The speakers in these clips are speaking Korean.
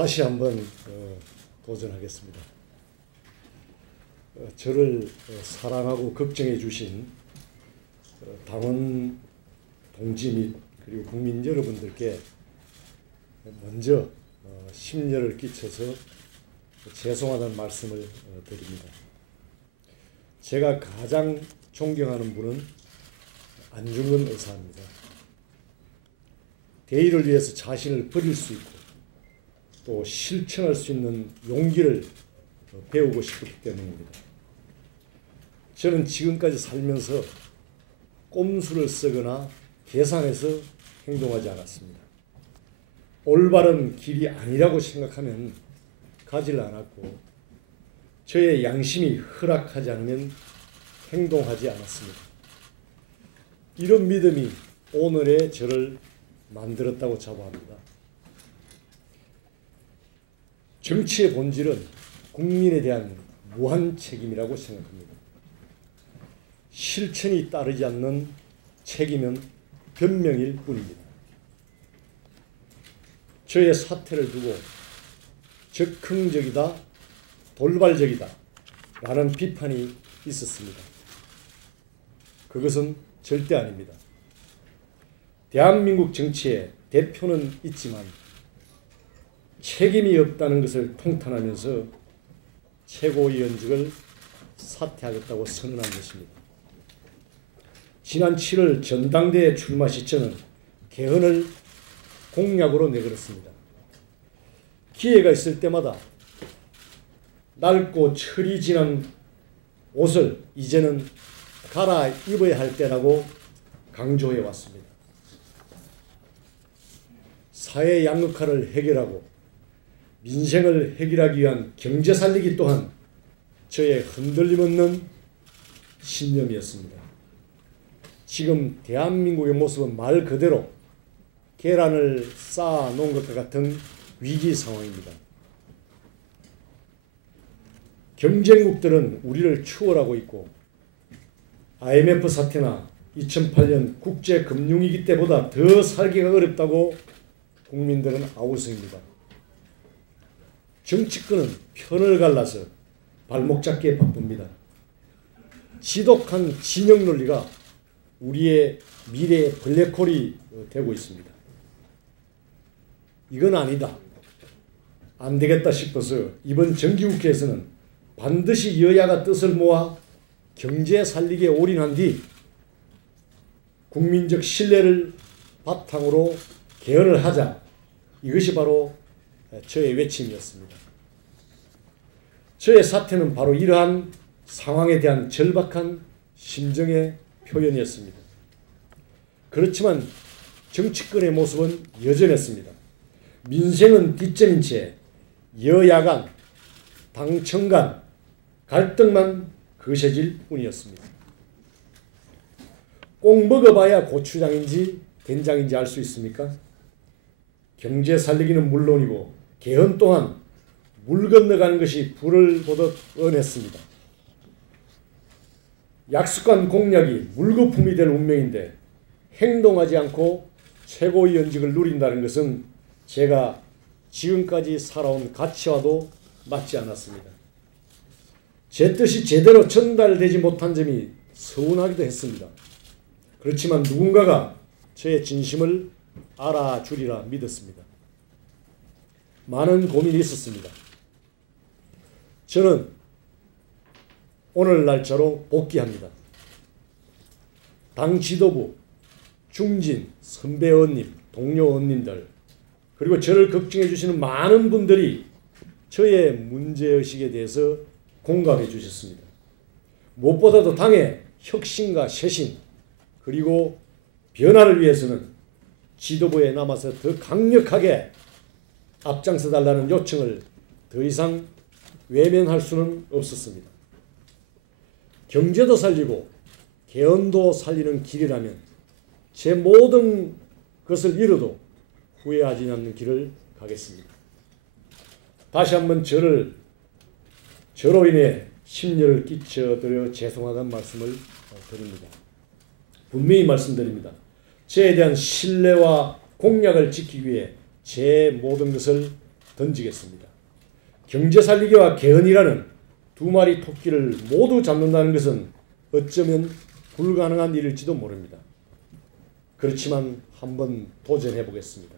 다시 한번 도전하겠습니다. 저를 사랑하고 걱정해 주신 당원 동지 및 그리고 국민 여러분들께 먼저 심려를 끼쳐서 죄송하다는 말씀을 드립니다. 제가 가장 존경하는 분은 안중근 의사입니다. 대의를 위해서 자신을 버릴 수 있고 또 실천할 수 있는 용기를 배우고 싶기 때문입니다. 저는 지금까지 살면서 꼼수를 쓰거나 계산해서 행동하지 않았습니다. 올바른 길이 아니라고 생각하면 가지를 않았고 저의 양심이 허락하지 않으면 행동하지 않았습니다. 이런 믿음이 오늘의 저를 만들었다고 자부합니다. 정치의 본질은 국민에 대한 무한 책임이라고 생각합니다. 실천이 따르지 않는 책임은 변명일 뿐입니다. 저의 사태를 두고 적극적이다, 돌발적이다 라는 비판이 있었습니다. 그것은 절대 아닙니다. 대한민국 정치에 대표는 있지만 책임이 없다는 것을 통탄하면서 최고위원직을 사퇴하겠다고 선언한 것입니다. 지난 7월 전당대회 출마 시 저는 개헌을 공약으로 내걸었습니다. 기회가 있을 때마다 낡고 철이 지난 옷을 이제는 갈아입어야 할 때라고 강조해 왔습니다. 사회 양극화를 해결하고 민생을 해결하기 위한 경제 살리기 또한 저의 흔들림 없는 신념이었습니다. 지금 대한민국의 모습은 말 그대로 계란을 쌓아 놓은 것과 같은 위기 상황입니다. 경쟁국들은 우리를 추월하고 있고 IMF 사태나 2008년 국제금융위기 때보다 더 살기가 어렵다고 국민들은 아우성입니다. 정치권은 편을 갈라서 발목 잡기에 바쁩니다. 지독한 진영 논리가 우리의 미래의 블랙홀이 되고 있습니다. 이건 아니다, 안 되겠다 싶어서 이번 정기국회에서는 반드시 여야가 뜻을 모아 경제 살리기에 올인한 뒤 국민적 신뢰를 바탕으로 개헌을 하자, 이것이 바로 저의 외침이었습니다. 저의 사태는 바로 이러한 상황에 대한 절박한 심정의 표현이었습니다. 그렇지만 정치권의 모습은 여전했습니다. 민생은 뒷전인 채 여야 간, 당청 간 갈등만 거세질 뿐이었습니다. 꼭 먹어봐야 고추장인지 된장인지 알 수 있습니까? 경제 살리기는 물론이고 개헌 또한 물 건너가는 것이 불을 보듯 뻔했습니다. 약속한 공약이 물거품이 될 운명인데 행동하지 않고 최고위원직을 누린다는 것은 제가 지금까지 살아온 가치와도 맞지 않았습니다. 제 뜻이 제대로 전달되지 못한 점이 서운하기도 했습니다. 그렇지만 누군가가 저의 진심을 알아주리라 믿었습니다. 많은 고민이 있었습니다. 저는 오늘 날짜로 복귀합니다. 당 지도부, 중진, 선배 의원님, 동료 의원님들, 그리고 저를 걱정해 주시는 많은 분들이 저의 문제의식에 대해서 공감해 주셨습니다. 무엇보다도 당의 혁신과 쇄신 그리고 변화를 위해서는 지도부에 남아서 더 강력하게 앞장서 달라는 요청을 더 이상 외면할 수는 없었습니다. 경제도 살리고 개헌도 살리는 길이라면 제 모든 것을 잃어도 후회하지 않는 길을 가겠습니다. 다시 한번 저로 인해 심려를 끼쳐드려 죄송하다는 말씀을 드립니다. 분명히 말씀드립니다. 저에 대한 신뢰와 공약을 지키기 위해 제 모든 것을 던지겠습니다. 경제 살리기와 개헌이라는 두 마리 토끼를 모두 잡는다는 것은 어쩌면 불가능한 일일지도 모릅니다. 그렇지만 한번 도전해 보겠습니다.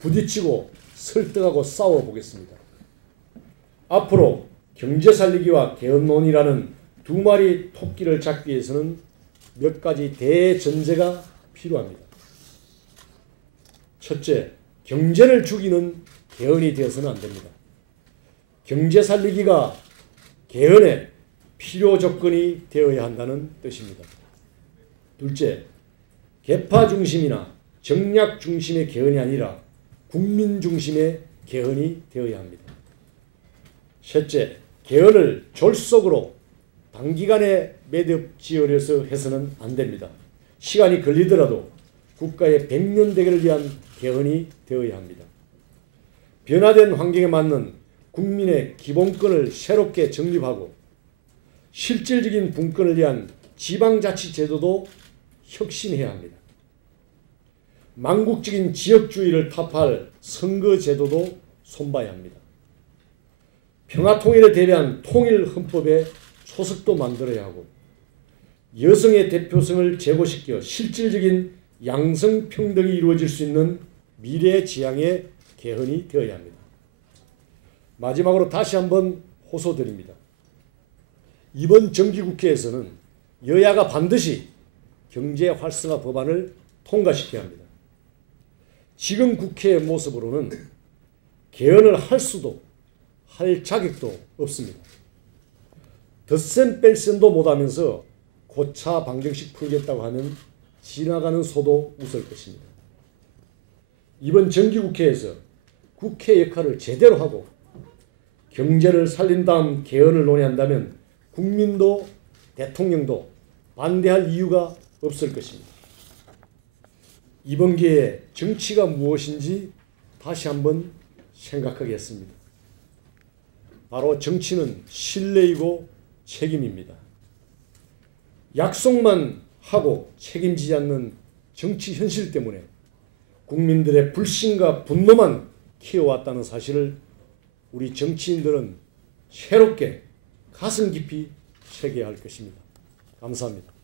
부딪히고 설득하고 싸워 보겠습니다. 앞으로 경제 살리기와 개헌론이라는 두 마리 토끼를 잡기 위해서는 몇 가지 대전제가 필요합니다. 첫째, 경제를 죽이는 개헌이 되어서는 안 됩니다. 경제 살리기가 개헌의 필요 조건이 되어야 한다는 뜻입니다. 둘째, 계파 중심이나 정략 중심의 개헌이 아니라 국민 중심의 개헌이 되어야 합니다. 셋째, 개헌을 졸속으로 단기간에 매듭지으려서 해서는 안 됩니다. 시간이 걸리더라도 국가의 백년대계를 위한 개헌이 되어야 합니다. 변화된 환경에 맞는 국민의 기본권을 새롭게 정립하고 실질적인 분권을 위한 지방자치제도도 혁신해야 합니다. 망국적인 지역주의를 타파할 선거제도도 손봐야 합니다. 평화통일에 대비한 통일헌법의 초석도 만들어야 하고 여성의 대표성을 제고시켜 실질적인 양성평등이 이루어질 수 있는 미래지향의 개헌이 되어야 합니다. 마지막으로 다시 한번 호소드립니다. 이번 정기국회에서는 여야가 반드시 경제 활성화 법안을 통과시켜야 합니다. 지금 국회의 모습으로는 개헌을 할 수도 할 자격도 없습니다. 덧셈 뺄셈도 못하면서 고차 방정식 풀겠다고 하면 지나가는 소도 웃을 것입니다. 이번 정기국회에서 국회 역할을 제대로 하고 경제를 살린 다음 개헌을 논의한다면 국민도 대통령도 반대할 이유가 없을 것입니다. 이번 기회에 정치가 무엇인지 다시 한번 생각하게 했습니다. 바로 정치는 신뢰이고 책임입니다. 약속만 하고 책임지지 않는 정치 현실 때문에 국민들의 불신과 분노만 키워왔다는 사실을 우리 정치인들은 새롭게 가슴 깊이 새겨야 할 것입니다. 감사합니다.